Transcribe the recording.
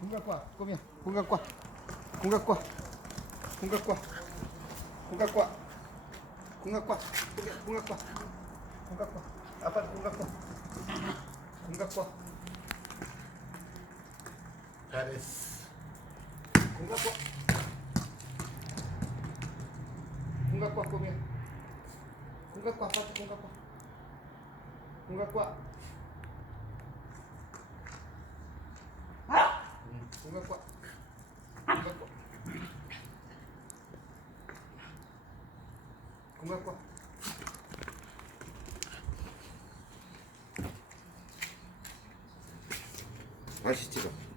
공 갖고 와. 꼬미야. 공 갖고 와. 공 갖고 와. 공 갖고 와. 공 갖고 와. 공 갖고 와. 꼬미야. 공 갖고 와. 공 갖고 와. 아빠 공 갖고 와. 공 갖고 와. 잘했어. 공 갖고 와. 공 갖고 와. 꼬미야. 공 갖고 와. 아빠 공 갖고 와. 공 갖고 와. 공 갖고 와. 공 갖고 와. 공 갖고 와. 다시 찍어.